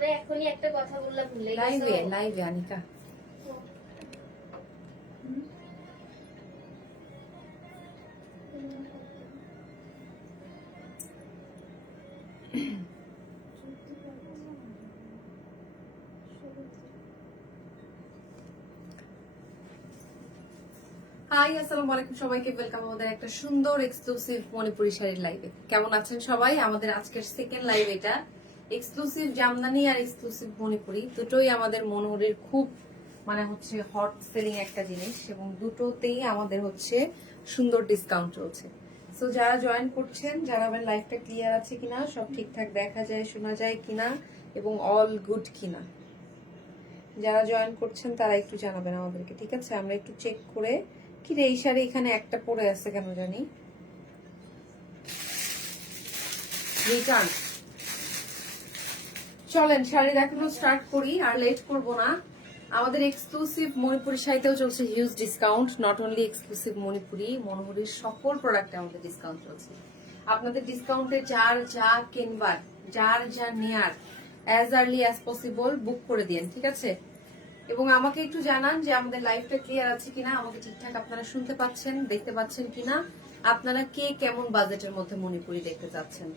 তোমরা হাই আসসালামু আলাইকুম সবাইকে। ওয়েলকাম আমাদের একটা সুন্দর এক্সক্লুসিভ মণিপুরি শাড়ির লাইভে কেমন আছেন সবাই? আমাদের আজকের সেকেন্ড লাইভ এটা। এক্সক্লুসিভ জামদানি আর এক্সক্লুসিভ মণিপুরি দুটোই আমাদের মনোহরের খুব মানে হচ্ছে হট সেলিং একটা জিনিস এবং দুটোতেই আমাদের হচ্ছে সুন্দর ডিসকাউন্ট চলছে। সো যারা জয়েন করছেন যারা আমার লাইফটা ক্লিয়ার আছে কিনা, সব ঠিকঠাক দেখা যায়, শোনা যায় কিনা এবং অল গুড কিনা। যারা জয়েন করছেন, তারা একটু জানাবেন আমাদেরকে, ঠিক আছে? আমরা একটু চেক করে, কি রে, এই শাড়ি এখানে একটা পরে আছে কেন জানি? রিটার্ন চলেন শাড়ি দেখানো স্টার্ট করি, আর লেট করব না। আমাদের এক্সক্লুসিভ মণিপুরি শাড়িতেও চলছে huge discount not only exclusive Manipuri মনোহরির সকল প্রোডাক্টে আমাদের ডিসকাউন্ট চলছে। আপনাদের ডিসকাউন্টে যার যা কিনবার, যার যা নেয়ার as early as possible book করে দিন ঠিক আছে? এবং আমাকে একটু জানান যে আমাদের লাইফটা ক্লিয়ার আছে কিনা, আমাকে ঠিকঠাক আপনারা শুনতে পাচ্ছেন, দেখতে পাচ্ছেন কিনা, আপনারা কে কেমন বাজেটের মধ্যে মণিপুরি দেখতে চাচ্ছেন?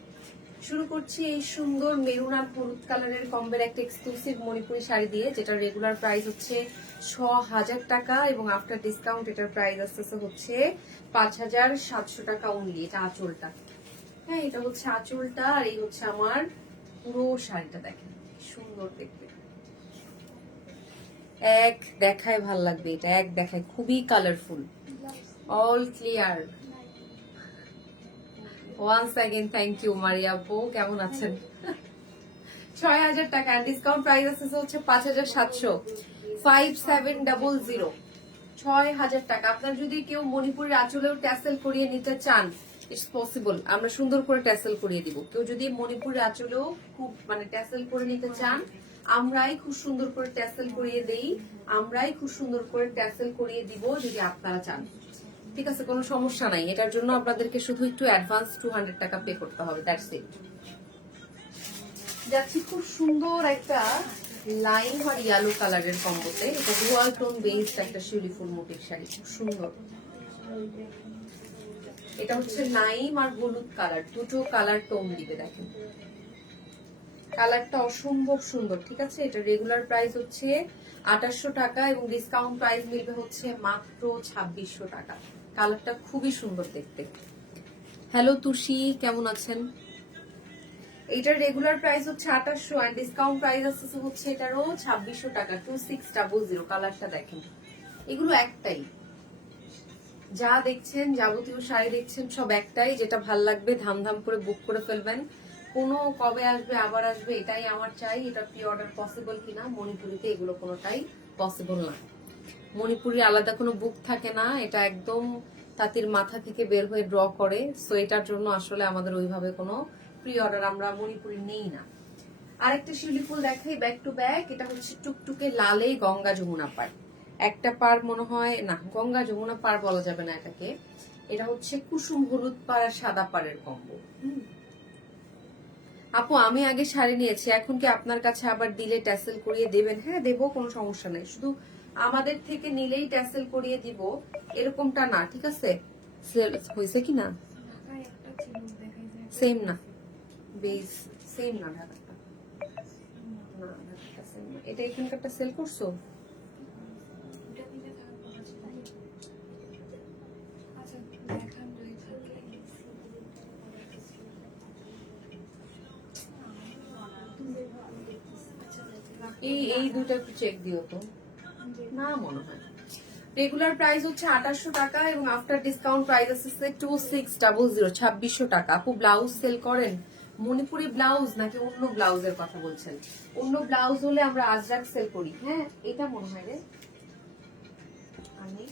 শুরু করছি এই সুন্দর মেরুন আর হলুদ কালারের কম্বের একটা এক্সক্লুসিভ মণিপুরি শাড়ি দিয়ে যেটা রেগুলার প্রাইস হচ্ছে ছ হাজার টাকা এবং আফটার ডিসকাউন্ট এটার প্রাইস আসতেছে হচ্ছে পাঁচ হাজার সাতশো টাকা অনলি এটা আঁচলটা। হ্যাঁ এটা হচ্ছে আঁচলটা আর এই হচ্ছে আমার পুরো শাড়িটা দেখেন সুন্দর দেখতে। এক দেখায় ভালো লাগবে এটা, এক দেখায় খুবই colourful all clear once thank you Maria আপু কেমন আছেন? ছয় হাজার টাকা ডিসকাউন্ট প্রাইস আছে হচ্ছে পাঁচ হাজার সাতশো। ফাইভ সেভেন ডাবল জিরো ছয় হাজার টাকা। আপনার যদি কেউ মণিপুরের আঁচলেও ট্যাসেল করিয়ে নিতে চান ইটস পসিবল আমরা সুন্দর করে ট্যাসেল করিয়ে দিব। কেউ যদি মণিপুরের আঁচলেও খুব মানে ট্যাসেল করে নিতে চান, আমরাই খুব সুন্দর করে ট্যাসেল করিয়ে দেই। আমরাই খুব সুন্দর করে ট্যাসেল করিয়ে দিব যদি আপনারা চান। ঠিক আছে, কোনো সমস্যা নাই। এটার জন্য আপনাদেরকে শুধু একটু অ্যাডভান্স টু হান্ড্রেড টাকা পে করতে হবে দ্যাটস ইট যাচ্ছি খুব সুন্দর একটা লাইন আর ইয়েলো কালারের কম্বোতে। এটা ডুয়াল টোন বেসড একটা শিউলি ফুল মোটিভ শাড়ি, খুব সুন্দর। এটা হচ্ছে লাইম আর হলুদ কালার দুটো কালার টোন দিবে, দেখেন। কালারটা অসম্ভব সুন্দর, ঠিক আছে? এটা রেগুলার প্রাইস হচ্ছে আঠাশশো টাকা এবং ডিসকাউন্ট প্রাইস মিলবে হচ্ছে মাত্র ছাব্বিশশো টাকা। কালারটা খুবই সুন্দর দেখতে। হ্যালো তুষি, কেমন আছেন? এটার রেগুলার প্রাইস হচ্ছে আঠাশশো আর ডিসকাউন্ট প্রাইস আসছে হচ্ছে এটারও ছাব্বিশশো টাকা টু সিক্স ডাবল জিরো কালারটা দেখেন। এগুলো একটাই। যা দেখছেন, যাবতীয় শাড়ি দেখছেন, সব একটাই। যেটা ভালো লাগবে, ধাম ধাম করে বুক করে ফেলবেন। কোনো কবে আসবে, আবার আসবে, এটাই আমার চাই। এটা প্রি অর্ডার পসিবল কিনা, মণিপুরিতে এগুলো কোনোটাই পসিবল না। মণিপুরি আলাদা কোনো বুক থাকে না, এটা একদম তাঁতির মাথা থেকে বের হয়ে ড্র করে। সো এটার জন্য আসলে আমাদের ওইভাবে কোনো প্রি অর্ডার আমরা মণিপুরি নেই না। আরেকটা শিউলি ফুল দেখাই ব্যাক টু ব্যাক এটা হচ্ছে টুকটুকে লালে গঙ্গা যমুনা পার একটা পার মনে হয়, না, গঙ্গা যমুনা পার বলা যাবে না এটাকে। এটা হচ্ছে কুসুম হলুদ পার আর সাদা পাড়ের কম্বো আপু, আমি আগে শাড়ি নিয়েছি, এখন কি আপনার কাছে আবার দিলে ট্যাসেল করিয়ে দেবেন? হ্যাঁ দেবো, কোনো সমস্যা নেই। শুধু আমাদের থেকে নিলেই ট্যাসেল করিয়ে দিব, এরকমটা না, ঠিক আছে? হয়েছে কি না? সেম না। ঢাকাটা সেম না এটা এখানকারটা সেল করছ? এই এই দুটো একটু চেক দিও তো। না মনে হয় রেগুলার প্রাইস হচ্ছে আঠাশশো টাকা এবং আফটার ডিসকাউন্ট প্রাইস আছে টু সিক্স ডাবল জিরো ছাব্বিশশো টাকা। আপু ব্লাউজ সেল করেন? মণিপুরি ব্লাউজ নাকি অন্য ব্লাউজের কথা বলছেন? অন্য ব্লাউজ হলে আমরা আজরাক সেল করি। হ্যাঁ এটা মনে হয় রে। আমি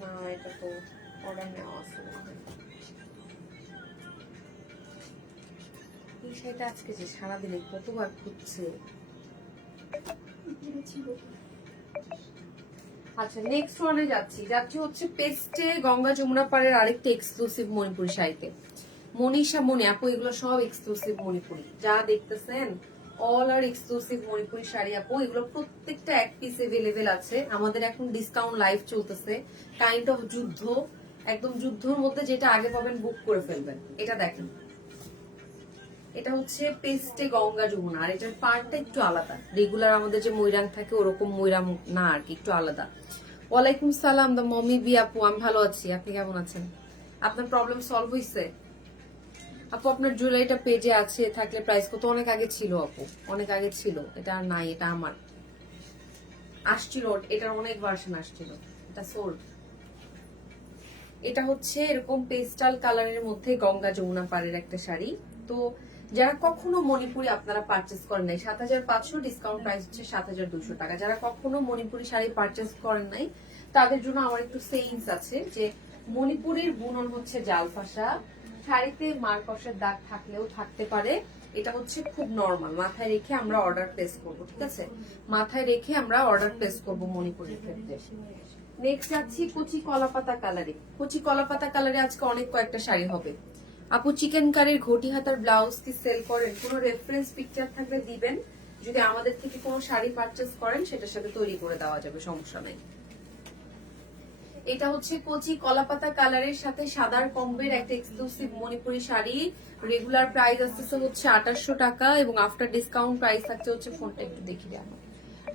না এটা তো অর্ডার নেওয়া আছে হয়। শাড়িটা আজকে যে সারাদিনে কতবার খুঁজছে? আচ্ছা নেক্সট ওয়ানে যাচ্ছি। যাচ্ছি হচ্ছে পেস্টে গঙ্গা যমুনা পাড়ের এক্সক্লুসিভ মণিপুরি শাড়িতে মনীষা মনি আপু, এগুলো সব এক্সক্লুসিভ মণিপুরি। যা দেখতেছেন অল আর এক্সক্লুসিভ মণিপুরি শাড়ি, আপু, এগুলো প্রত্যেকটা এক পিস এভেলেবেল আছে। আমাদের এখন ডিসকাউন্ট লাইভ চলতেছে। কাইন্ড অফ যুদ্ধ, একদম যুদ্ধর মধ্যে যেটা আগে পাবেন বুক করে ফেলবেন। এটা দেখেন। এটা হচ্ছে পেস্টে গঙ্গা যমুনা, আর এটার পার্টটা একটু আলাদা। রেগুলার আমাদের যে ময়রাং থাকে, ওরকম ময়রাং না আর কি, একটু আলাদা। ওয়ালাইকুম সালাম, দা মমি, বি আপু, আমি ভালো আছি। আপনি কেমন আছেন? আপনার প্রবলেম সলভ হয়েছে আপু, আপনার জুয়েলারিটা পেজে আছে, থাকলে প্রাইস কত? অনেক আগে ছিল আপু, অনেক আগে ছিল। এটা আর নাই, এটা আমার। আসছিল, এটার অনেক ভার্সন আসছিল। এটা সোল্ড এটা হচ্ছে এরকম পেস্টাল কালারের মধ্যে গঙ্গা যমুনা পাড়ের একটা শাড়ি। তো যারা কখনো মণিপুরি আপনারা পারচেস করেন নাই, সাত হাজার পাঁচশো ডিসকাউন্ট প্রাইস হচ্ছে সাত হাজার দুশো টাকা। যারা কখনো মণিপুরি শাড়ি পারচেস করেন নাই, তাদের জন্য আমার একটু সেইন্স আছে যে মণিপুরের বুনন হচ্ছে জালফাসা। শাড়িতে মারকসের দাগ থাকলেও থাকতে পারে। এটা হচ্ছে খুব নর্মাল মাথায় রেখে আমরা অর্ডার প্লেস করব, ঠিক আছে? মাথায় রেখে আমরা অর্ডার প্লেস করব মণিপুরের ক্ষেত্রে। নেক্সট যাচ্ছি কচি কলাপাতা কালারে কচি কলাপাতা কালারে আজকে অনেক কয়েকটা শাড়ি হবে। আপু চিকেন কারির ঘটি হাতার ব্লাউজ কি সেল করেন? কোনো রেফারেন্স পিকচার থাকলে দিবেন। যদি আমাদের থেকে কোনো শাড়ি পারচেস করেন, সেটার সাথে তৈরি করে দেওয়া যাবে, সমস্যা নাই। এটা হচ্ছে কচি কলাপাতা কালারের সাথে সাদার কম্বের একটা exclusive Manipuri sari. Regular price আসতেছে হচ্ছে আঠাশশো টাকা এবং আফটার ডিসকাউন্ট প্রাইস থাকছে হচ্ছে ফোনটা একটু দেখি আমার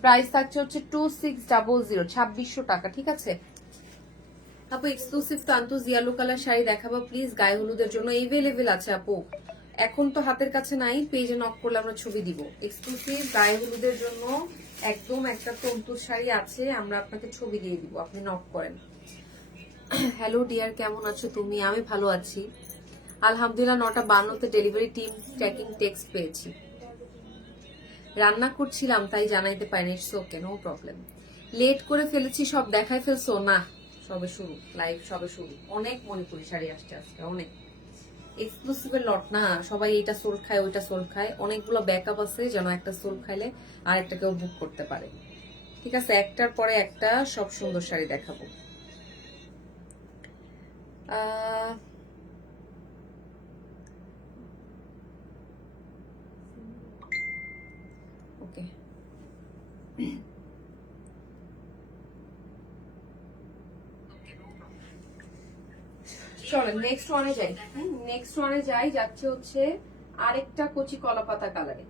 প্রাইস থাকছে হচ্ছে টু সিক্স ডাবল জিরো ছাব্বিশশো টাকা, ঠিক আছে? আপু এক্সক্লুসিভ তান্তু জিয়ালু কালার শাড়ি দেখাবো প্লিজ গায়ে হলুদের জন্য এভেলেবেল আছে আপু। এখন তো হাতের কাছে নাই পেজে নক করলে আমরা ছবি দিব। এক্সক্লুসিভ গায়ে হলুদের জন্য একদম একটা তন্তুর শাড়ি আছে, আমরা আপনাকে ছবি দিয়ে দিব, আপনি নক করেন। হ্যালো ডিয়ার কেমন আছো তুমি? আমি ভালো আছি। আলহামদুলিল্লাহ, নটা বান্নতে ডেলিভারি টিম ট্র্যাকিং টেক্সট পেয়েছি। রান্না করছিলাম, তাই জানাইতে পারিনি it's okay no problem late করে ফেলেছি, সব দেখাই ফেলছো? না। সবে শুরু লাইভ সবে শুরু। অনেক মণিপুরি শাড়ি আসছে আজকে, অনেক। এক্সক্লুসিভের লট না, সবাই এইটা সোল খায়, ওইটা সোল খায়। অনেকগুলো ব্যাকআপ আছে, যেন একটা সোল খাইলে আর একটা কেউ বুক করতে পারে। ঠিক আছে, একটার পরে একটা সব সুন্দর শাড়ি দেখাবো। ওকে চলেন নেক্সট ওয়ানে যাই। নেক্সট ওয়ানে যাই, যাচ্ছে হচ্ছে আরেকটা কচি কলাপাতা কালারে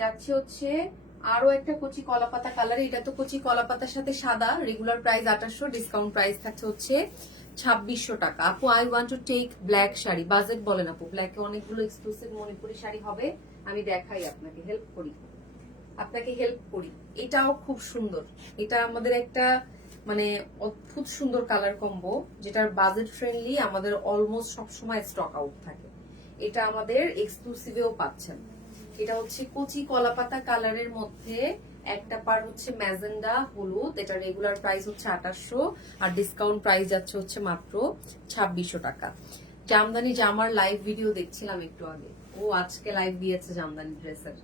যাচ্ছে হচ্ছে আরও একটা কচি কলাপাতা কালারে এটা তো কচি কলাপাতার সাথে সাদা রেগুলার প্রাইস আঠাশশো ডিসকাউন্ট প্রাইস থাকছে হচ্ছে ছাব্বিশশো টাকা। আপু I want to take black sari. Budget বলেন আপু ব্ল্যাকে অনেকগুলো এক্সক্লুসিভ মণিপুরি শাড়ি হবে, আমি দেখাই আপনাকে হেল্প করি। আপনাকে হেল্প করি। এটাও খুব সুন্দর। এটা আমাদের একটা মানে অদ্ভুত সুন্দর কালার কম্বো যেটার বাজেট ফ্রেন্ডলি আমাদের অলমোস্ট সবসময় স্টক আউট থাকে। এটা আমাদের এক্সক্লুসিভেও পাচ্ছেন। এটা হচ্ছে কচি কলাপাতা কালারের মধ্যে একটা পার হচ্ছে ম্যাজেন্ডা, হলুদ, এটা রেগুলার প্রাইস হচ্ছে আঠাশশো, আর ডিসকাউন্ট প্রাইস যাচ্ছে হচ্ছে মাত্র ছাব্বিশশো টাকা। জামদানি জামার লাইভ ভিডিও দেখছিলাম একটু আগে। ও আজকে লাইভ দিয়েছে জামদানি ড্রেসের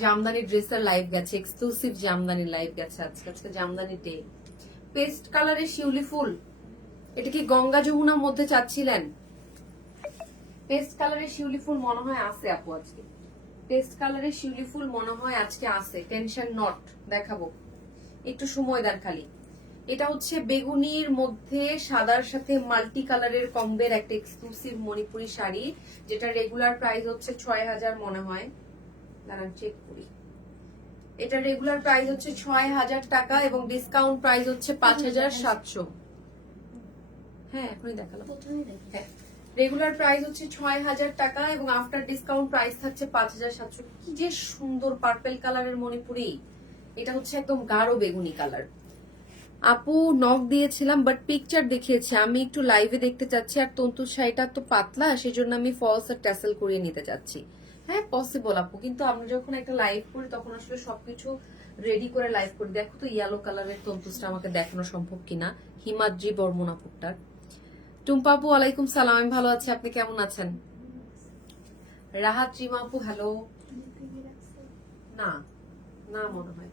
জামদানি ড্রেসের লাইভ গেছে এক্সক্লুসিভ জামদানি লাইভ গেছে আজকে। আজকে জামদানি ডে পেস্ট কালারের শিউলি ফুল। এটা কি গঙ্গা যমুনার মধ্যে চাচ্ছিলেন? পেস্ট কালারের শিউলি ফুল মনে হয় আছে, আপু, আজকে। পেস্ট কালারের শিউলি ফুল মনে হয় আজকে আছে। টেনশন নট দেখাবো। একটু সময় দেন খালি। এটা হচ্ছে বেগুনির মধ্যে সাদার সাথে মাল্টি কালারের কম্বের একটা এক্সক্লুসিভ মণিপুরি শাড়ি, যেটা রেগুলার প্রাইস হচ্ছে ছয় হাজার মনে হয়। দাঁড়ান চেক করি। এটা রেগুলার প্রাইস হচ্ছে ছয় হাজার টাকা এবং ডিসকাউন্ট প্রাইস হচ্ছে পাঁচ হাজার সাতশো। হ্যাঁ এখনই দেখালাম। হ্যাঁ রেগুলার প্রাইস হচ্ছে ছয় হাজার টাকা এবং আফটার ডিসকাউন্ট প্রাইস থাকছে পাঁচ হাজার সাতশো। কি যে সুন্দর পার্পেল কালারের মণিপুরি। এটা হচ্ছে একদম গাঢ় বেগুনি কালার আপু নক দিয়েছিলাম বাট পিকচার দেখিয়েছে। আমি একটু লাইভে দেখতে চাচ্ছি আর তন্তুর শাড়িটা তো পাতলা সেজন্য আমি ফলস আর ট্যাসেল করিয়ে নিতে চাচ্ছি। হ্যাঁ পসিবল আপু। কিন্তু আমরা যখন একটা লাইভ করি, তখন আসলে সবকিছু রেডি করে লাইভ করি। দেখো তো ইয়েলো কালারের তন্তুসটা আমাকে দেখানো সম্ভব কিনা? হিমাদ্রি বর্মন আপুরটার টুম্পা আপু, ওয়ালাইকুম সালাম। আমি ভালো আছি, আপনি কেমন আছেন? রাহাত রিমা আপু হ্যালো না না মনে হয়।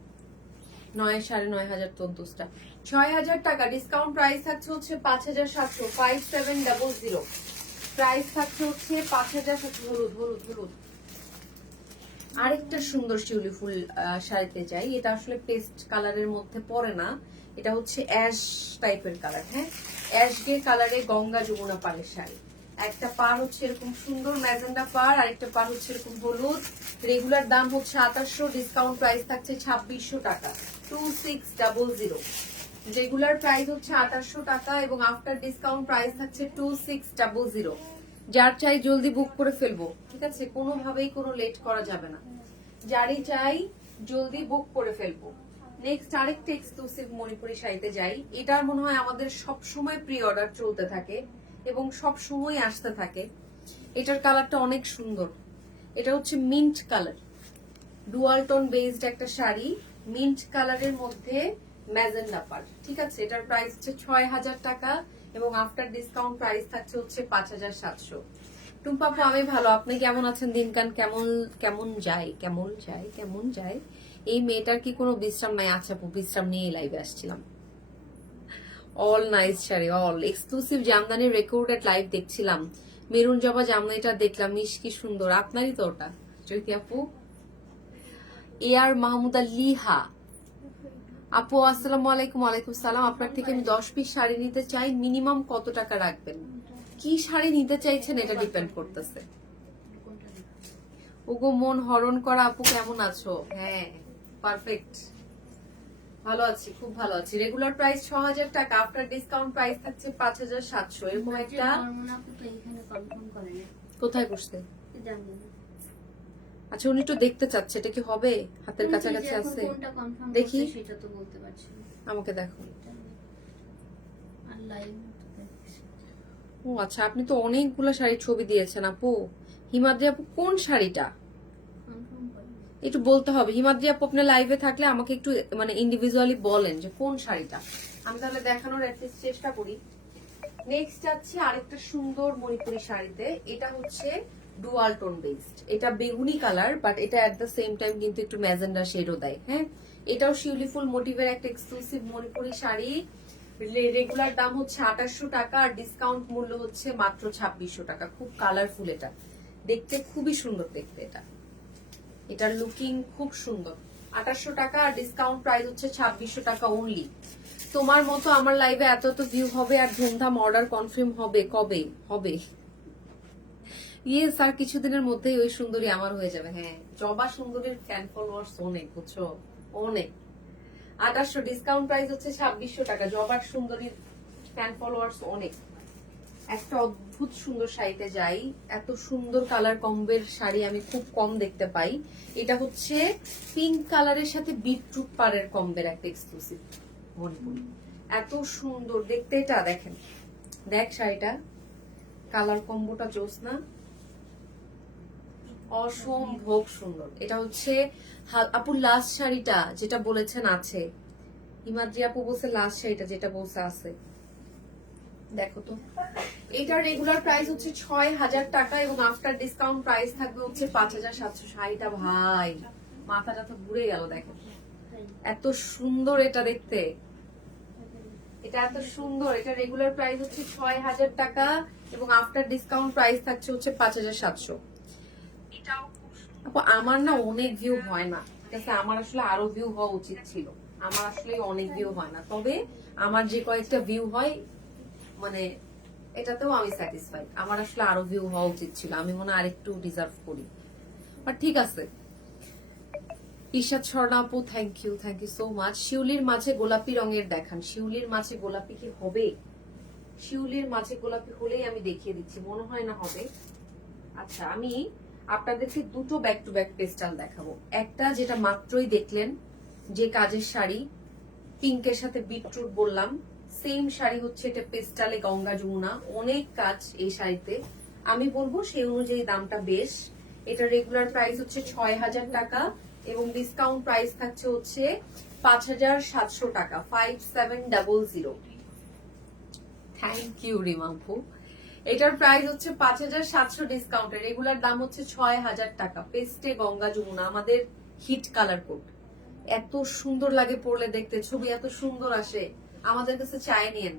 নয় সাড়ে নয় হাজার তন্তুসটা। ছয় হাজার টাকা ডিসকাউন্ট প্রাইস থাকছে হচ্ছে পাঁচ হাজার সাতশো। Five seven double zero price থাকছে হচ্ছে পাঁচ হাজার সাতশো। হলুদ হলুদ হলুদ। আরেকটা সুন্দর শিউলি ফুল শাড়িতে চাই। এটা আসলে পেস্ট কালারের মধ্যে পড়ে না। এটা হচ্ছে অ্যাশ টাইপের কালার হ্যাঁ? অ্যাশ গে কালারে গঙ্গা যমুনা পাড়ের শাড়ি। একটা পার হচ্ছে এরকম সুন্দর ম্যাজেন্ডা পার আরেকটা পার হচ্ছে এরকম হলুদ। রেগুলার দাম হচ্ছে আঠাশশো ডিসকাউন্ট প্রাইস থাকছে ছাব্বিশশো টাকা। Two six double zero regular price হচ্ছে আঠাশশো টাকা এবং আফটার ডিসকাউন্ট প্রাইস থাকছে টু সিক্স ডাবল জিরো যার চাই জলদি বুক করে ফেলব, ঠিক আছে? কোনোভাবেই কোনো লেট করা যাবে না। যারই চাই জলদি বুক করে ফেলব। নেক্সট আরেকটা এক্সক্লুসিভ মণিপুরি শাড়িতে যাই। এটার মনে হয় আমাদের সব সময় প্রি অর্ডার চলতে থাকে এবং সব সময় আসতে থাকে। এটার কালারটা অনেক সুন্দর। এটা হচ্ছে mint colour dual tone based একটা শাড়ি মিন্ট কালারের মধ্যে ম্যাজেন্ডা পার ঠিক আছে? এটার প্রাইস হচ্ছে ছয় হাজার টাকা। এবং আফটার ডিসকাউন্ট প্রাইস থাকছে হচ্ছে পাঁচ হাজার সাতশো। টুম্পাপু আমি ভালো। আপনি কেমন আছেন দিনকান কেমন কেমন যায়? কেমন যায়? কেমন যায়? এই মেয়েটার কি কোনো বিশ্রাম নাই? আচ্ছা আপু, বিশ্রাম নিয়ে লাইভে আসছিলাম। All nice sari all exclusive jamdani recorded live দেখছিলাম। মেরুন জবা জামদানিটা দেখলাম। মিশ কি সুন্দর। আপনারই তো ওটা। জ্যোতি আপু। এ আর মাহমুদা লিহা। আপু আসসালামু আলাইকুম ওয়ালাইকুম সালাম। আপনার থেকে আমি দশ পিস শাড়ি নিতে চাই। মিনিমাম কত টাকা রাখবেন? কি শাড়ি নিতে চাইছেন এটা ডিপেন্ড করতেছে। ওগো মন হরণ করা আপু কেমন আছো? হ্যাঁ পারফেক্ট। ভালো আছি খুব ভালো আছি। রেগুলার প্রাইস ছ হাজার টাকা আফটার ডিসকাউন্ট প্রাইস থাকছে পাঁচ হাজার সাতশো। এরকম একটা কোথায় বসতে আচ্ছা উনি একটু দেখতে চাচ্ছে এটা কি হবে? হাতের কাছাকাছি আছে। দেখি। সেটা তো বলতে পারছি আমাকে দেখো। ও আচ্ছা আপনি তো অনেকগুলো শাড়ির ছবি দিয়েছেন আপু। হিমাদ্রি আপু কোন শাড়িটা? একটু বলতে হবে হিমাদ্রি আপু আপনার লাইভে থাকলে আমাকে একটু মানে ইন্ডিভিজুয়ালি বলেন যে কোন শাড়িটা। আমি তাহলে দেখানোর অ্যাটলিস্ট চেষ্টা করি। নেক্সট যাচ্ছে আরেকটা সুন্দর মণিপুরি শাড়িতে। এটা হচ্ছে ডুয়াল টোন বেসড এটা বেগুনি কালার বাট এটা এট দ্য সেম টাইম কিন্তু একটু ম্যাজেন্ডা শেডও দেয় হ্যাঁ? এটাও শিউলি ফুল মোটিভের একটা এক্সক্লুসিভ মণিপুরি শাড়ি। রেগুলার দাম হচ্ছে আঠাশশো টাকা, আর ডিসকাউন্ট মূল্য হচ্ছে মাত্র ছাব্বিশশো টাকা। খুব কালারফুল এটা। দেখতে খুবই সুন্দর দেখতে এটা। এটার লুকিং খুব সুন্দর। আঠাশশো টাকা, আর ডিসকাউন্ট প্রাইস হচ্ছে ছাব্বিশশো টাকা অনলি তোমার মতো আমার লাইভে এত এত ভিউ হবে, আর ধুমধাম অর্ডার কনফার্ম হবে, কবে? হবে। ইয়ে স্যার কিছুদিনের মধ্যেই ওই সুন্দরী আমার হয়ে যাবে হ্যাঁ। জবা সুন্দরীর ফ্যান ফলোয়ার্স অনেক, বুঝছ? অনেক। আঠাশশো ডিসকাউন্ট প্রাইস হচ্ছে ছাব্বিশশো টাকা। জবার সুন্দরীর ফ্যান ফলোয়ার্স অনেক। একটা অদ্ভুত সুন্দর শাড়িতে যাই। এত সুন্দর কালার কম্বের শাড়ি আমি খুব কম দেখতে পাই। এটা হচ্ছে পিঙ্ক কালারের সাথে বিটরুট পাড়ের কম্বের একটা এক্সক্লুসিভ এত সুন্দর। দেখতে এটা, দেখেন। দেখ শাড়িটা। কালার কম্বোটা জোস না। অসম্ভব সুন্দর। এটা হচ্ছে আপুর লাস্ট শাড়িটা যেটা বলেছেন আছে। হিমাদ্রি আপু বলছে লাস্ট শাড়িটা যেটা বলছে আছে। দেখো তো। এটার রেগুলার প্রাইস হচ্ছে ছয় হাজার টাকা এবং আফটার ডিসকাউন্ট প্রাইস থাকবে হচ্ছে পাঁচ হাজার সাতশো। শাড়িটা ভাই, মাথাটা তো ঘুরে গেল, দেখো। এত সুন্দর এটা দেখতে। এটা এত সুন্দর। এটা রেগুলার প্রাইস হচ্ছে ছয় হাজার টাকা এবং আফটার ডিসকাউন্ট প্রাইস থাকছে হচ্ছে পাঁচ হাজার সাতশো। আমার না অনেক ভিউ হয় না। ঠিক আছে, আমার আসলে আরও ভিউ হওয়া উচিত ছিল। আমার আসলে অনেক ভিউ হয় না। তবে আমার যে কয়েকটা ভিউ হয় মানে এটাতেও আমি স্যাটিসফাইড আমার আসলে আরও ভিউ হওয়া উচিত ছিল। আমি মনে হয় আরেকটু ডিজার্ভ করি। বাট ঠিক আছে। ঈশাদ স্বর্ণা আপু thank you thank you so much শিউলির মাঝে গোলাপি রঙের দেখান। শিউলির মাঝে গোলাপি কি হবে? শিউলির মাঝে গোলাপি হলেই আমি দেখিয়ে দিচ্ছি। মনে হয় না হবে। আচ্ছা আমি আপনাদেরকে দুটো ব্যাক টু ব্যাক পেস্টাল দেখাবো। একটা যেটা মাত্রই দেখলেন, যে কাজের শাড়ি পিঙ্কের সাথে বিটরুট বললাম সেম শাড়ি হচ্ছে এটা পেস্টালে গঙ্গা যমুনা। অনেক কাজ এই শাড়িতে। আমি বলব সেই অনুযায়ী দামটা বেশ। এটা রেগুলার প্রাইস হচ্ছে ছয় হাজার টাকা এবং ডিসকাউন্ট প্রাইস থাকছে হচ্ছে পাঁচ হাজার সাতশো টাকা five seven double zero thank you রিমাম্পু এটার প্রাইস হচ্ছে পাঁচ হাজার সাতশো ডিসকাউন্টে রেগুলার দাম হচ্ছে ছয় হাজার টাকা। পেস্টে গঙ্গা যমুনা, আমাদের হিট কালার কোড এত সুন্দর লাগে পড়লে দেখতে, ছবি এত সুন্দর আসে। আমাদের কাছে চাই নিয়েন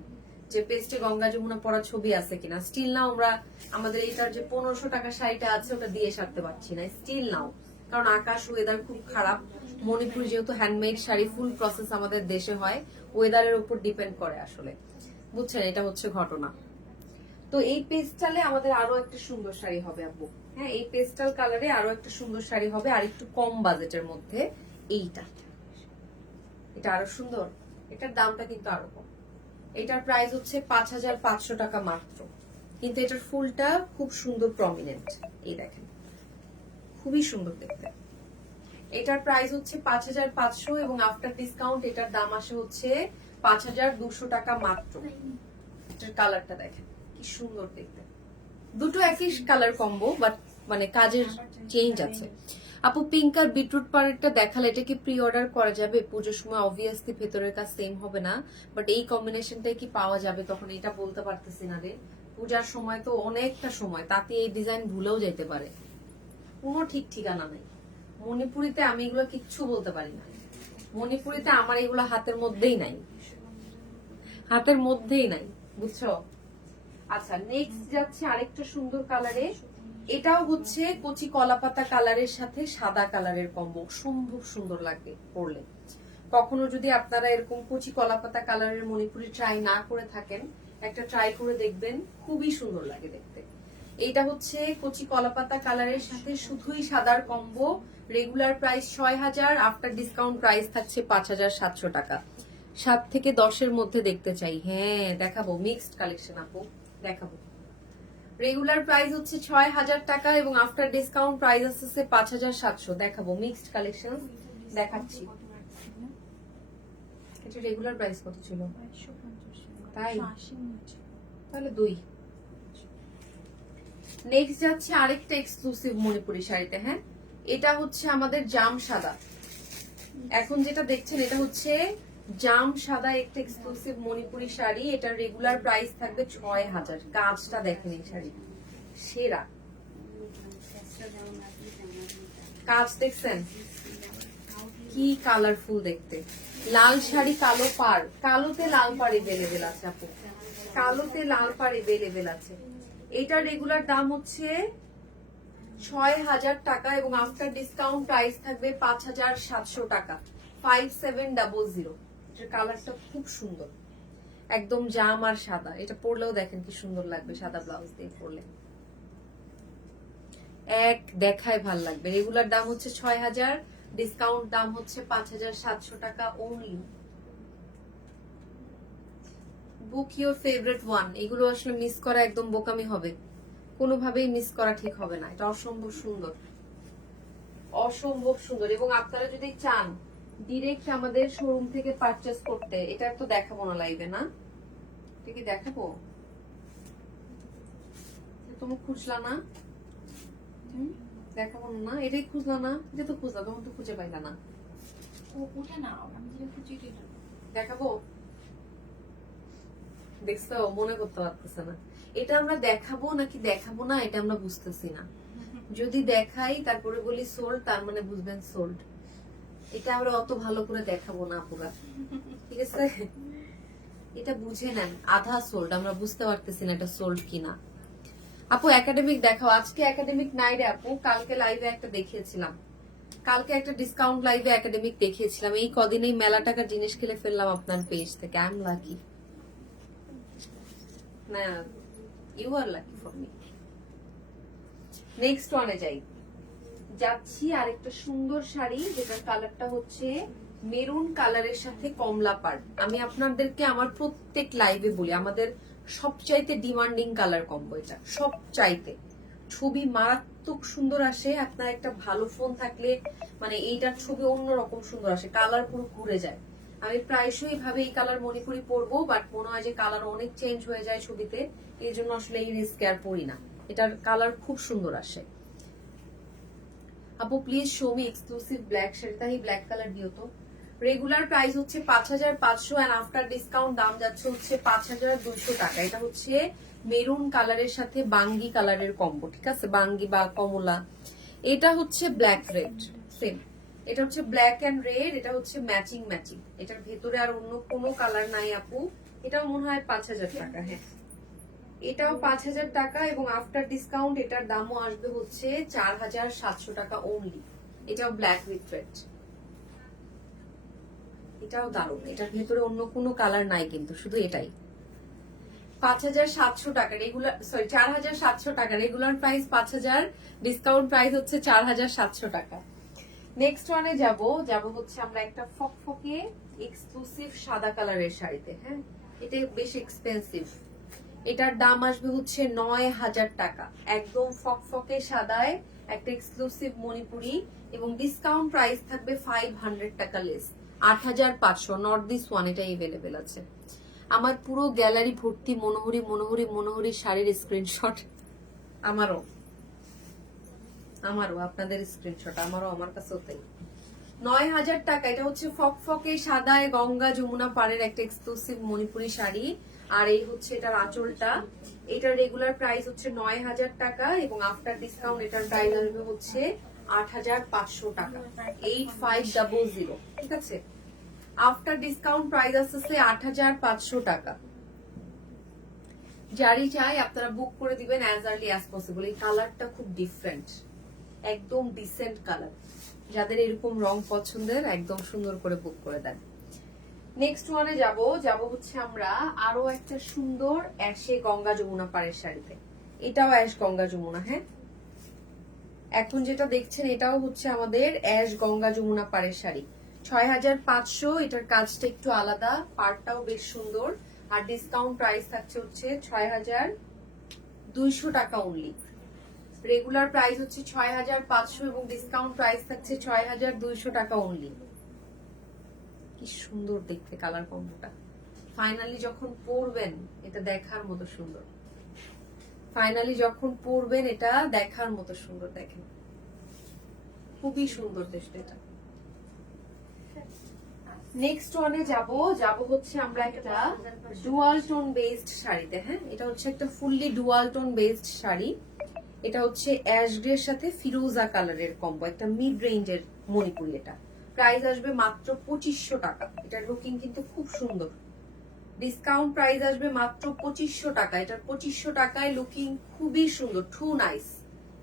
যে পেস্টে গঙ্গা যমুনা পড়া ছবি আছে কিনা। স্টিল নাও আমরা, আমাদের এইটার যে পনেরোশো টাকা শাড়িটা আছে, ওটা দিয়ে সারতে পারছি না। স্টিল নাও কারণ আকাশ ওয়েদার খুব খারাপ। মণিপুর যেহেতু হ্যান্ডমেড শাড়ি ফুল প্রসেস আমাদের দেশে হয়। ওয়েদারের উপর ডিপেন্ড করে আসলে। বুঝছেন, এটা হচ্ছে ঘটনা। তো এই পেস্টালে আমাদের আরও একটা সুন্দর শাড়ি হবে আপু হ্যাঁ এই পেস্টাল কালারে আরও একটা সুন্দর শাড়ি হবে, আর একটু কম বাজেটের মধ্যে এইটা। এটা আরও সুন্দর। এটার দামটা কিন্তু আরও কম। এটার প্রাইস হচ্ছে পাঁচ হাজার পাঁচশো টাকা মাত্র। কিন্তু এটার ফুলটা খুব সুন্দর প্রমিনেন্ট এই দেখেন। খুবই সুন্দর দেখতে। এটার প্রাইস হচ্ছে পাঁচ হাজার পাঁচশো এবং আফটার ডিসকাউন্ট এটার দাম আসে হচ্ছে পাঁচ হাজার দুশো টাকা মাত্র। এটার কালারটা দেখেন। সুন্দর দেখতে। দুটো একই কালার কম্বো বাট মানে কাজের চেঞ্জ আছে। আপু পিঙ্ক আর বিটরুট পারেরটা দেখালে এটা কি প্রি অর্ডার করা যাবে? পুজোর সময় অবভিয়াসলি ভেতরের কাজ সেম হবে না বাট এই কম্বিনেশনটাই কি পাওয়া যাবে? তখন এটা বলতে পারতেছি না রে। পূজার সময় তো অনেকটা সময়, তাতে এই ডিজাইন ভুলেও যেতে পারে। কোনো ঠিক ঠিকানা নেই। মণিপুরিতে আমি এগুলো কিচ্ছু বলতে পারি না। মণিপুরিতে আমার এগুলো হাতের মধ্যেই নাই। হাতের মধ্যেই নাই, বুঝছ? আচ্ছা নেক্সট যাচ্ছে আরেকটা সুন্দর কালারে এটাও হচ্ছে কচি কলাপাতা কালারের সাথে সাদা কালারের কম্বো সম্ভব সুন্দর লাগবে পরলে। কখনো যদি আপনারা এরকম কচি কলাপাতা কালারের মণিপুরি ট্রাই না করে থাকেন, একটা ট্রাই করে দেখবেন, খুবই সুন্দর লাগে দেখতে। এইটা হচ্ছে কচি কলাপাতা কালারের সাথে শুধুই সাদার কম্বো রেগুলার প্রাইস ছয় হাজার আফটার ডিসকাউন্ট প্রাইস থাকছে পাঁচ হাজার সাতশো টাকা। সাত থেকে দশের মধ্যে দেখতে চাই। হ্যাঁ দেখাবো। মিক্সড কালেকশন আপু। দেখাবো। রেগুলার প্রাইস হচ্ছে ছয় হাজার টাকা এবং আফটার ডিসকাউন্ট প্রাইস আসছে পাঁচ হাজার সাতশো। দেখাবো মিক্সড কালেকশন দেখাচ্ছি। এটা রেগুলার প্রাইস কত ছিল? তাই? তাহলে দুই। নেক্সট যাচ্ছে আরেকটা এক্সক্লুসিভ মণিপুরি শাড়িতে হ্যাঁ? এটা হচ্ছে আমাদের জাম সাদা। এখন যেটা দেখছেন, এটা হচ্ছে জাম সাদা একটা এক্সক্লুসিভ মণিপুরি শাড়ি, এটার রেগুলার প্রাইস থাকবে ছয় হাজার। কাজটা দেখেন এই শাড়ি। সেরা। কাজ দেখছেন? কি কালারফুল দেখতে। লাল শাড়ি কালো পার। কালোতে লাল পাড় এভেলেবেল আছে আপু। কালোতে লাল পাড় এভেলেবেল আছে। এটার রেগুলার দাম হচ্ছে ছয় হাজার টাকা এবং আফটার ডিসকাউন্ট প্রাইস থাকবে পাঁচ হাজার সাতশো টাকা। ফাইভ সেভেন ডাবল জিরো এটার কালারটা খুব সুন্দর। একদম জাম আর সাদা। এটা পরলেও দেখেন কি সুন্দর লাগবে, সাদা ব্লাউজ দিয়ে পরলে। এক দেখায় ভালো লাগবে। রেগুলার দাম হচ্ছে ছয় হাজার ডিসকাউন্ট দাম হচ্ছে পাঁচ হাজার সাতশো টাকা only book your favourite one এগুলো আসলে মিস করা একদম বোকামি হবে। কোনোভাবেই মিস করা ঠিক হবে না। এটা অসম্ভব সুন্দর। অসম্ভব সুন্দর। এবং আপনারা যদি চান ডিরেক্ট আমাদের শোরুম থেকে পারচেস করতে এটা তো দেখাবো না লাইভে না? কি দেখাবো? তুমি খুঁজলা না? দেখাবো না এটাই খুঁজলা না? এটা তো খুঁজলা তখন তো খুঁজে পাইলা না। ওটা না আমি যেটা খুঁজি দেখাবো? দেখছ মনে করতে পারতেছে না। এটা আমরা দেখাবো নাকি দেখাবো না এটা আমরা বুঝতেছি না। যদি দেখাই তারপরে বলি সোল্ড তার মানে বুঝবেন সোল্ড এটা আমরা অত ভালো করে দেখাবো না আপুরা। ঠিক আছে? এটা বুঝে নেন, আধা সোল্ড আমরা বুঝতে পারতেছি না এটা সোল্ড কিনা। আপু একাডেমিক দেখাও। আজকে একাডেমিক নাই রে আপু, কালকে লাইভে একটা দেখিয়েছিলাম। কালকে একটা ডিসকাউন্ট লাইভে একাডেমিক দেখিয়েছিলাম। এই কদিনেই মেলা টাকার জিনিস খেলে ফেললাম আপনার পেজ থেকে। আই এম লাকি না you are lucky for me next ওয়ানে যাই। যাচ্ছি আরেকটা সুন্দর শাড়ি, যেটার কালারটা হচ্ছে মেরুন কালারের সাথে কমলা পাড়। আমি আপনাদেরকে আমার প্রত্যেক লাইভে বলি, আমাদের সবচাইতে ডিমান্ডিং কালার কম্বো এটা, সবচাইতে। ছবি মারাত্মক সুন্দর আসে, আপনার একটা ভালো ফোন থাকলে মানে এইটার ছবি অন্যরকম সুন্দর আসে কালার পুরো ঘুরে যায়। আমি প্রায়শই ভাবে এই কালার মনে করি পরবো বাট মনে হয় যে কালার অনেক চেঞ্জ হয়ে যায় ছবিতে, এই জন্য আসলে এই রিস্ক আর পড়ি না। এটার কালার খুব সুন্দর আসে। আপু please show me exclusive black sari তাই ব্ল্যাক কালার দিও তো। রেগুলার প্রাইস হচ্ছে পাঁচ হাজার পাঁচশো অ্যান্ড আফটার ডিসকাউন্ট দাম যাচ্ছে হচ্ছে পাঁচ হাজার দুইশো টাকা। এটা হচ্ছে মেরুন কালারের সাথে বাঙ্গি কালারের কম্বো ঠিক আছে? বাঙ্গি বা কমলা। এটা হচ্ছে ব্ল্যাক রেড সেম এটা হচ্ছে ব্ল্যাক এন্ড রেড এটা হচ্ছে ম্যাচিং ম্যাচিং এটার ভেতরে আর অন্য কোনো কালার নাই আপু। এটাও মনে হয় পাঁচ হাজার টাকা হ্যাঁ। এটাও পাঁচ হাজার টাকা এবং আফটার ডিসকাউন্ট এটার দামও আসবে হচ্ছে চার হাজার সাতশো টাকা অনলি এটাও ব্ল্যাক উইথ রেড এটাও দারুণ। এটার ভেতরে অন্য কোনো কালার নাই কিন্তু, শুধু এটাই। পাঁচ হাজার সাতশো টাকা রেগুলার সরি চার হাজার সাতশো টাকা রেগুলার প্রাইস পাঁচ হাজার ডিসকাউন্ট প্রাইস হচ্ছে চার হাজার সাতশো টাকা। নেক্সট ওয়ানে যাব। যাব হচ্ছে আমরা একটা ফকফকে এক্সক্লুসিভ সাদা কালারের শাড়িতে হ্যাঁ? এটা বেশ এক্সপেন্সিভ এটার দাম আসবে হচ্ছে নয় হাজার টাকা। একদম ফকফকে সাদায় একটা এক্সক্লুসিভ মণিপুরি এবং ডিসকাউন্ট প্রাইস থাকবে ফাইভ হান্ড্রেড টাকা লেস আট হাজার পাঁচশো নর্থ দিস ওয়ান এটা এভেলেবেল আছে। আমার পুরো গ্যালারি ভর্তি মনোহরি মনোহরি মনোহরি শাড়ির স্ক্রিনশট আমারও। আমারও আপনাদের স্ক্রিনশট আমারও আমার কাছেও তাই। নয় হাজার টাকা এটা হচ্ছে ফকফকে সাদায় গঙ্গা যমুনা পাড়ের একটা এক্সক্লুসিভ মণিপুরি শাড়ি। আর এই হচ্ছে এটার আঁচলটা। এটার রেগুলার প্রাইস হচ্ছে নয় হাজার টাকা এবং আফটার ডিসকাউন্ট এটার প্রাইস আসবে হচ্ছে আট হাজার পাঁচশো টাকা। এইট ফাইভ ডাবল জিরো ঠিক আছে? আফটার ডিসকাউন্ট প্রাইস আসতেছে আট হাজার পাঁচশো টাকা। যারই চাই আপনারা বুক করে দিবেন অ্যাজ আর্লি অ্যাজ পসিবল এই কালারটা খুব ডিফারেন্ট একদম ডিসেন্ট কালার যাদের এরকম রং পছন্দের একদম সুন্দর করে বুক করে দেন। নেক্সট ওয়ানে যাব। যাব হচ্ছে আমরা আরও একটা সুন্দর অ্যাশে গঙ্গা যমুনা পাড়ের শাড়িতে এটাও অ্যাশ গঙ্গা যমুনা হ্যাঁ? এখন যেটা দেখছেন, এটাও হচ্ছে আমাদের অ্যাশ গঙ্গা যমুনা পাড়ের শাড়ি ছয় হাজার পাঁচশো, এটার কাজটা একটু আলাদা, পাড়টাও বেশ সুন্দর। আর ডিসকাউন্ট প্রাইস থাকছে হচ্ছে ছয় হাজার দুইশো টাকা অনলি রেগুলার প্রাইস হচ্ছে ছয় হাজার পাঁচশো এবং ডিসকাউন্ট প্রাইস থাকছে ছয় হাজার দুইশো টাকা অনলি কি সুন্দর দেখতে কালার কম্বোটা ফাইনালি যখন পরবেন, এটা দেখার মতো সুন্দর। ফাইনালি যখন পরবেন, এটা দেখার মতো সুন্দর দেখেন। খুবই সুন্দর দেখতে এটা। নেক্সট ওয়ানে যাব। যাব হচ্ছে আমরা একটা ডুয়াল টোন বেসড শাড়িতে হ্যাঁ? এটা হচ্ছে একটা fully dual tone based sari. এটা হচ্ছে অ্যাশ গ্রের সাথে ফিরোজা কালারের কম্বো একটা মিড রেঞ্জের মণিপুরি এটা। প্রাইস আসবে মাত্র পঁচিশশো টাকা। এটার লুকিং কিন্তু খুব সুন্দর। ডিসকাউন্ট প্রাইস আসবে মাত্র পঁচিশশো টাকা। এটার পঁচিশশো টাকায় লুকিং খুবই সুন্দর টু নাইস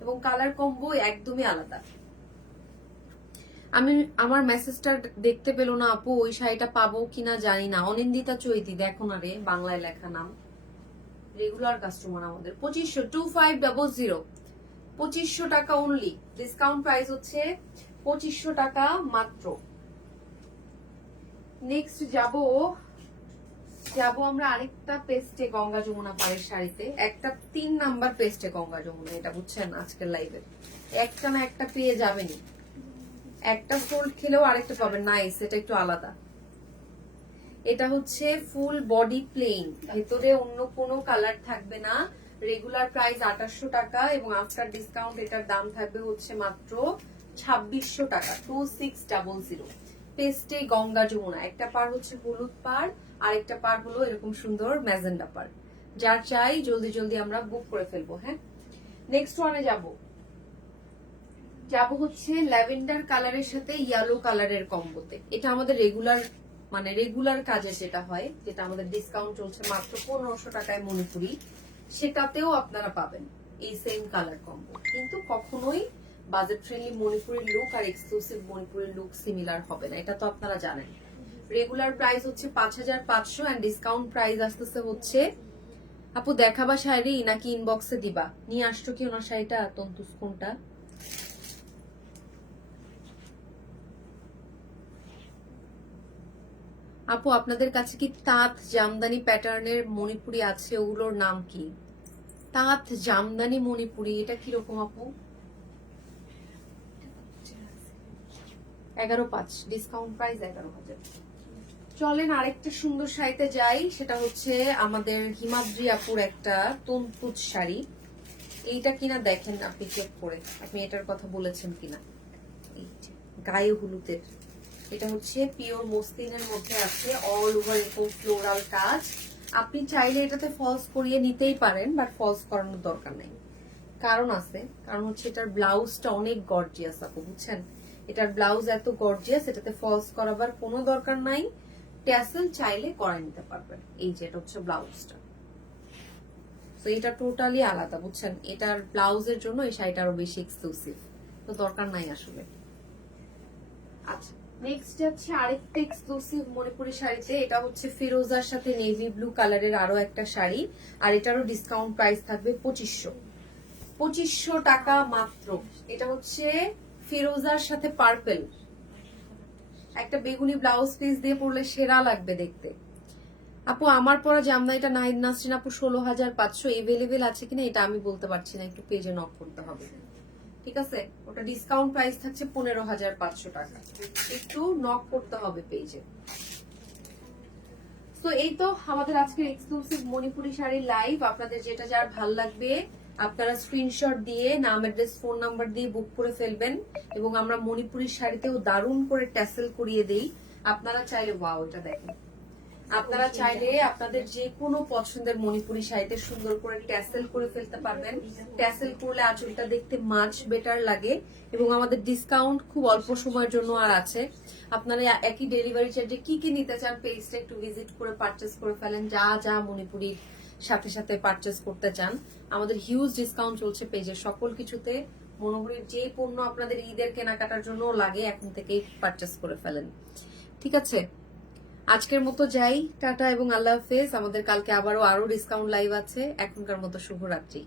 এবং কালার কম্বো একদমই আলাদা। আমি, আমার মেসেজটা দেখতে পেল না আপু, ওই শাড়িটা পাবো কিনা জানি না। অনিন্দিতা চৈতি, দেখো না রে, বাংলায় লেখা নাম। রেগুলার কাস্টমার আমাদের। পঁচিশশো টু ফাইভ ডাবল জিরো পঁচিশশো টাকা অনলি ডিসকাউন্ট প্রাইস হচ্ছে পঁচিশশো টাকা মাত্র। নেক্সট যাব যাব আমরা আরেকটা পেস্টে গঙ্গা যমুনা পাড়ের শাড়িতে। একটা তিন নাম্বার পেস্টে গঙ্গা যমুনা, এটা বুঝছেন আজকের লাইভে একটা না একটা পেয়ে যাবেনই। একটা ফোল্ড খেলেও আরেকটা পাবেন নাইস এটা একটু আলাদা। এটা হচ্ছে ফুল বডি প্লেন ভেতরে অন্য কোনো কালার থাকবে না। রেগুলার প্রাইস আঠাশশো টাকা এবং আফটার ডিসকাউন্ট এটার দাম থাকবে হচ্ছে মাত্র ছাব্বিশশো টাকা টু সিক্স ডাবল জিরো পেস্টে গঙ্গা যমুনা, একটা পার হচ্ছে হলুদ পার আর একটা পার হলো এরকম সুন্দর ম্যাজেন্ডা পার যার চাই জলদি জলদি আমরা বুক করে ফেলব হ্যাঁ? নেক্সট ওয়ানে যাব। যাব হচ্ছে ল্যাভেন্ডার কালারের সাথে ইয়েলো কালারের কম্বোতে। এটা আমাদের রেগুলার মানে রেগুলার কাজে যেটা হয়, যেটা আমাদের ডিসকাউন্ট চলছে মাত্র পনেরোশো টাকায় মণিপুরি, সেটাতেও আপনারা পাবেন এই সেম কালার কম্বো কিন্তু কখনোই বাজেট ফ্রেন্ডলি মণিপুরের লুক আর এক্সক্লুসিভ মণিপুরের লুক সিমিলার হবে না। এটা তো আপনারা জানেন। রেগুলার প্রাইস হচ্ছে পাঁচ হাজার পাঁচশো অ্যান্ড ডিসকাউন্ট প্রাইস আসতেছে হচ্ছে, আপু দেখাবা শাড়ি নাকি ইনবক্সে দিবা? নিয়ে আসছো কি ওনার শাড়িটা? তন্তুস কোনটা? আপু, আপনাদের কাছে কি তাঁত জামদানি প্যাটার্নের মণিপুরি আছে? ওগুলোর নাম কি? তাঁত জামদানি মণিপুরি, এটা কীরকম আপু? এগারো পাঁচ ডিসকাউন্ট প্রাইস এগারো হাজার। চলেন আরেকটা সুন্দর শাড়িতে যাই, সেটা হচ্ছে আমাদের হিমাদ্রি আপুর একটা তন্তুজ শাড়ি। এইটা কিনা দেখেন আপনি চেক করে, আপনি এটার কথা বলেছেন কিনা। গায়ে হলুদের। এটা হচ্ছে পিওর মসলিনের মধ্যে আছে অল ওভার এরকম ফ্লোরাল কাজ। আপনি চাইলে এটাতে ফলস করিয়ে নিতেই পারেন বাট ফলস করানোর দরকার নেই। কারণ আছে, কারণ হচ্ছে এটার ব্লাউজটা অনেক গর্জিয়াস আপু, বুঝছেন? এটার ব্লাউজ এত গর্জিয়াস এটাতে ফলস করাবার কোনো দরকার নাই। ট্যাসেল চাইলে করা নিতে পারবেন। এই যে এটা হচ্ছে ব্লাউজটা। তো এটা টোটালি আলাদা, বুঝছেন? এটার ব্লাউজের জন্য এই শাড়িটা আরও বেশি এক্সক্লুসিভ তো দরকার নাই আসলে। আচ্ছা নেক্সট যাচ্ছে আরেকটা এক্সক্লুসিভ মণিপুরি শাড়িতে। এটা হচ্ছে ফিরোজার সাথে নেভি ব্লু কালারের আরও একটা শাড়ি। আর এটারও ডিসকাউন্ট প্রাইস থাকবে পঁচিশশো। পঁচিশশো টাকা মাত্র। এটা হচ্ছে ফিরোজার সাথে পার্পেল একটা বেগুনি ব্লাউজ পিস দিয়ে পরলে সেরা লাগবে দেখতে। আপু, আমার পরা জামদানিটা নাইন নাসরিন আপু ষোলো হাজার পাঁচশো এভেলেবেল আছে কিনা এটা আমি বলতে পারছি না, একটু পেজে নক করতে হবে। ঠিক আছে? ওটা ডিসকাউন্ট প্রাইস থাকছে পনেরো হাজার পাঁচশো টাকা। একটু নক করতে হবে পেজে তো এই তো আমাদের আজকের এক্সক্লুসিভ মণিপুরি শাড়ির লাইভ আপনাদের যেটা যার ভালো লাগবে, আপনারা স্ক্রিনশট দিয়ে, নাম অ্যাড্রেস ফোন নাম্বার দিয়ে বুক করে ফেলবেন এবং আমরা মণিপুরি শাড়িতেও দারুণ করে ট্যাসেল করিয়ে দিই। আপনারা চাইলে ওয়াও এটা দেখেন। আপনারা চাইলে আপনাদের যে কোনো পছন্দের মণিপুরি শাড়িতে সুন্দর করে ট্যাসেল করে ফেলতে পারবেন। ট্যাসেল করলে আঁচলটা দেখতে মাছ বেটার লাগে এবং আমাদের ডিসকাউন্ট খুব অল্প সময়ের জন্য আর আছে। আপনারা একই ডেলিভারি চার্জে কি কি নিতে চান পেজটা একটু ভিজিট করে পারচেস করে ফেলেন। যা যা মণিপুরির সাথে সাথে পারচেস করতে চান। আমাদের হিউজ ডিসকাউন্ট চলছে পেজে সকল কিছুতে। মনোহরির যে পণ্য আপনাদের ঈদের কেনাকাটার জন্য লাগে, এখন থেকেই পারচেস করে ফেলেন। ঠিক আছে? আজকের মতো যাই, টাটা এবং আল্লাহ হাফেজ। আমাদের কালকে আবারও আরও ডিসকাউন্ট লাইভ আছে। এখনকার মতো শুভরাত্রি।